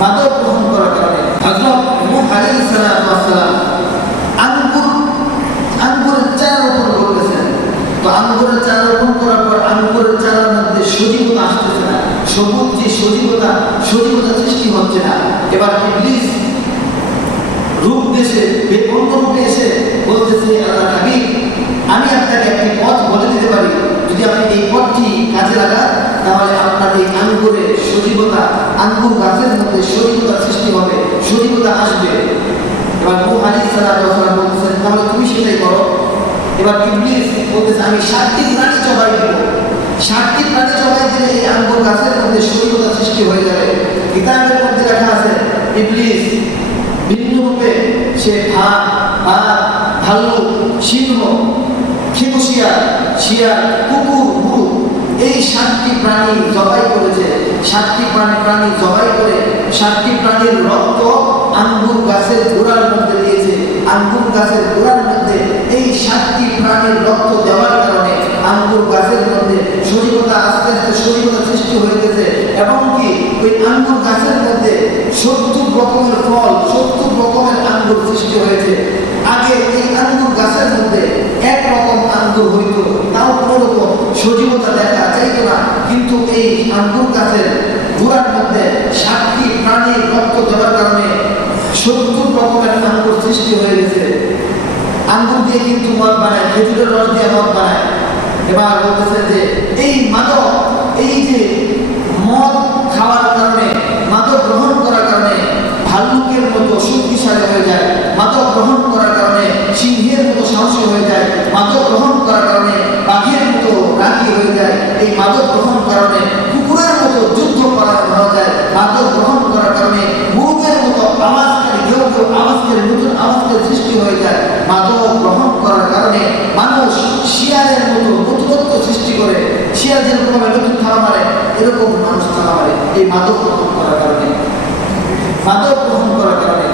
মাদক গ্রহণ করার কারণে হযরত নূহ আলাইহিস সালাম আঙ্গুরের চারা রোপণ করতেছেন। তো আঙ্গুরের চারা রোপণ করার পর আঙ্গুরের চারার মধ্যে সজীবতা আসতেছে না, সবুজ যে সজীবতা সৃষ্টি হচ্ছে না। এবার ইবলিস রূপ দেশে অন্য রূপে এসে বলতেছে, আল্লাহ হাবিব, আমি আপনাকে একটি পথ বলে দিতে পারি, যদি আপনি এই পথটি কাজে লাগান তাহলে আপনার এই আঙ্গুরের সজীবতা, আঙ্গুর গাছের মধ্যে সজীবতা সৃষ্টি হবে, সজীবতা আসবে। এবার নূহ আলাইহিস সালাম বলতেছেন, তাহলে তুমি সেটাই করো। এবার ইবলিস বলতেছে, আমি 7টি প্রাণী চবাই দেব, 7টি প্রাণী চবাই দিলে এই আঙ্গুর গাছের মধ্যে সজীবতা সৃষ্টি হয়ে যাবে। কিতাবের মধ্যে লেখা আছে ইবলিস ভিন্ন রূপে সে ভাল্লুক, সিংহ, খেপুশিয়ার, শিয়াল, কুকুর, গরু, এই 7টি প্রাণী জবাই করেছে। 7টি প্রাণী জবাই করে 7টি প্রাণীর রক্ত আঙ্গুর গাছের গোড়ার মধ্যে দিয়েছে। আঙ্গুর গাছের গোড়ার মধ্যে এই 7টি প্রাণীর রক্ত দেওয়ার কারণে আঙ্গুর গাছের মধ্যে সজীবতা আস্তে আস্তে সজীবতা সৃষ্টি হয়ে গেছে। এবং কি ওই আঙ্গুর গাছের মধ্যে 70 রকমের ফল, 70 রকমের আঙ্গুর সৃষ্টি হয়েছে। আগে এই আঙ্গুর গাছের মধ্যে একরকম আঙ্গুর হইত, তাও কোনো রকম সজীবতা দেখা যাইত না। কিন্তু এই আঙ্গুর গাছের গোড়ার মধ্যে 7টি প্রাণীর রক্ত দেওয়ার কারণে 70 রকমের আঙ্গুর সৃষ্টি হয়ে গেছে। আঙ্গুর দিয়ে কিন্তু মদ বানায়, খেজুরের রস দিয়ে মদ বানায়। এবার বলতেছে যে এই মাদক, এই যে মদ খাওয়ার কারণে, মাদক গ্রহণ করার কারণে ভাল্লুকের মতো শক্তিশালী হয়ে যায়, মাদক গ্রহণ করার কারণে সিংহের মতো সাহসী হয়ে যায়, মাদক গ্রহণ করার কারণে বাঘের মতো রাগী হয়ে যায়, এই মাদক গ্রহণ কারণে কুকুরের মতো যুদ্ধ করার হয়ে যায়, মাদক গ্রহণ করার কারণে মুরগের মতো আওয়াজকারী, কেউ কেউ আওয়াজকারী, নতুন আওয়াজকারী সৃষ্টি হয়ে যায়। মাদক গ্রহণ করার কারণে মানুষ শিয়ালের মতো নতুনত্ব সৃষ্টি করে, শিয়াল যেরকম নতুন থাবা মারে এরকম মানুষ থাবা মারে, এই মাদক গ্রহণ করার কারণে, মাদক গ্রহণ করার কারণে।